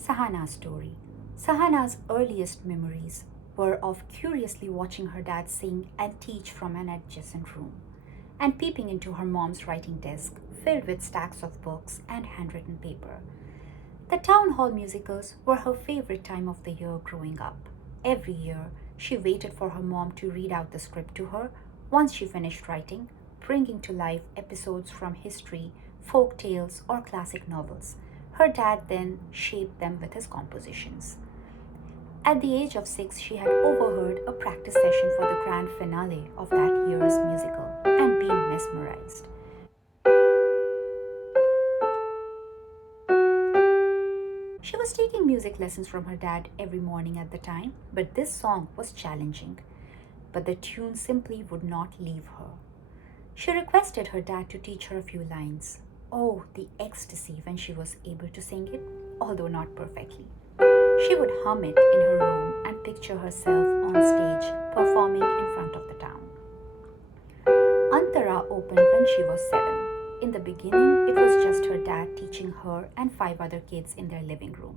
Sahana's story. Sahana's earliest memories were of curiously watching her dad sing and teach from an adjacent room, and peeping into her mom's writing desk filled with stacks of books and handwritten paper. The town hall musicals were her favorite time of the year growing up. Every year, she waited for her mom to read out the script to her once she finished writing, bringing to life episodes from history, folk tales, or classic novels. Her dad then shaped them with his compositions. At the age of 6, she had overheard a practice session for the grand finale of that year's musical and been mesmerized. She was taking music lessons from her dad every morning at the time, but this song was challenging. But the tune simply would not leave her. She requested her dad to teach her a few lines. Oh, the ecstasy when she was able to sing it, although not perfectly. She would hum it in her room and picture herself on stage performing in front of the town. Antara opened when she was 7. In the beginning, it was just her dad teaching her and 5 other kids in their living room.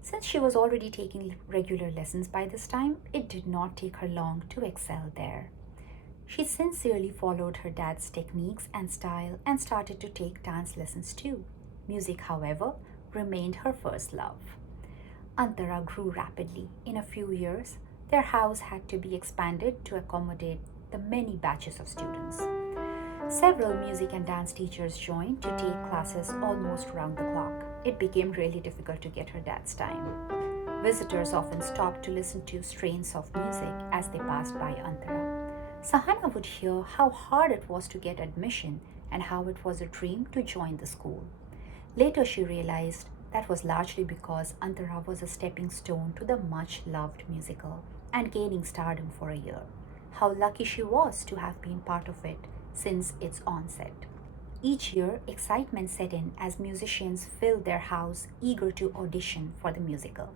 Since she was already taking regular lessons by this time, it did not take her long to excel there. She sincerely followed her dad's techniques and style and started to take dance lessons too. Music, however, remained her first love. Antara grew rapidly. In a few years, their house had to be expanded to accommodate the many batches of students. Several music and dance teachers joined to take classes almost round the clock. It became really difficult to get her dad's time. Visitors often stopped to listen to strains of music as they passed by Antara. Sahana would hear how hard it was to get admission and how it was a dream to join the school. Later, she realized that was largely because Antara was a stepping stone to the much loved musical and gaining stardom for a year. How lucky she was to have been part of it since its onset. Each year, excitement set in as musicians filled their house eager to audition for the musical.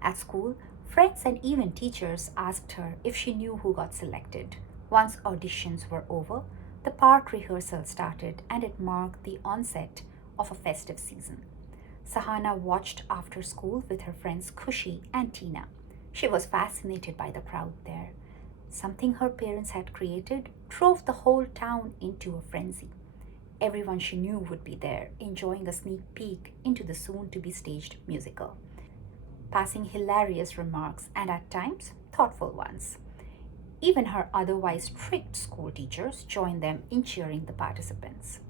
At school, friends and even teachers asked her if she knew who got selected. Once auditions were over, the park rehearsal started and it marked the onset of a festive season. Sahana watched after school with her friends Kushi and Tina. She was fascinated by the crowd there. Something her parents had created drove the whole town into a frenzy. Everyone she knew would be there, enjoying a sneak peek into the soon to be staged musical, passing hilarious remarks and at times thoughtful ones. Even her otherwise strict school teachers joined them in cheering the participants.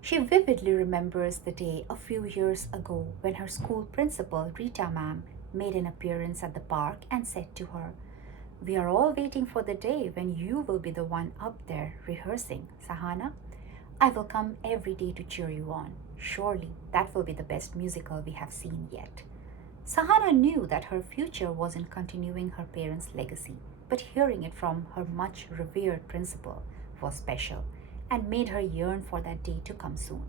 She vividly remembers the day a few years ago when her school principal, Rita Ma'am, made an appearance at the park and said to her, "We are all waiting for the day when you will be the one up there rehearsing, Sahana. I will come every day to cheer you on. Surely that will be the best musical we have seen yet." Sahana knew that her future was in continuing her parents' legacy, but hearing it from her much revered principal was special and made her yearn for that day to come soon.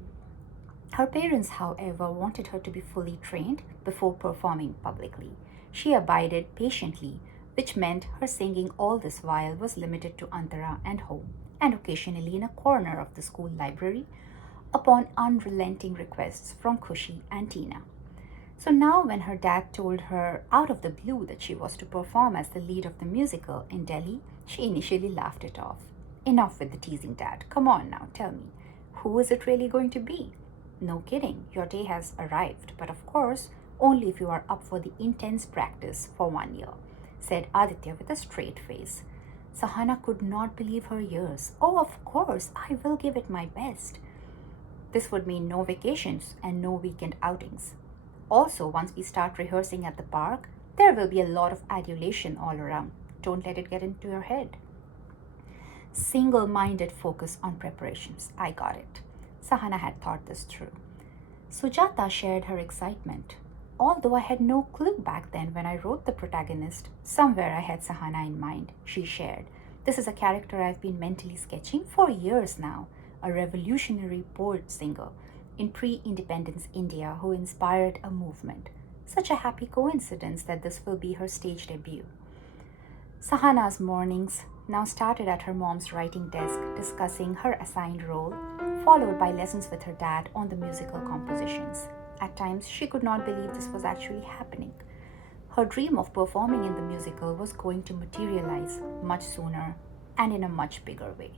Her parents, however, wanted her to be fully trained before performing publicly. She abided patiently, which meant her singing all this while was limited to Antara and home, and occasionally in a corner of the school library, upon unrelenting requests from Kushi and Tina. So now, when her dad told her out of the blue that she was to perform as the lead of the musical in Delhi, she initially laughed it off. Enough with the teasing, Dad. Come on now, tell me. Who is it really going to be? No kidding, your day has arrived, but of course, only if you are up for the intense practice for 1 year, said Aditya with a straight face. Sahana could not believe her ears. Oh, of course, I will give it my best. This would mean no vacations and no weekend outings. Also, once we start rehearsing at the park, there will be a lot of adulation all around. Don't let it get into your head. Single minded focus on preparations. I got it. Sahana had thought this through. Sujata shared her excitement. Although I had no clue back then when I wrote the protagonist, somewhere I had Sahana in mind, she shared. This is a character I've been mentally sketching for years now, a revolutionary poet singer in pre independence India who inspired a movement. Such a happy coincidence that this will be her stage debut. Sahana's mornings now started at her mom's writing desk discussing her assigned role, followed by lessons with her dad on the musical compositions. At times, she could not believe this was actually happening. Her dream of performing in the musical was going to materialize much sooner and in a much bigger way.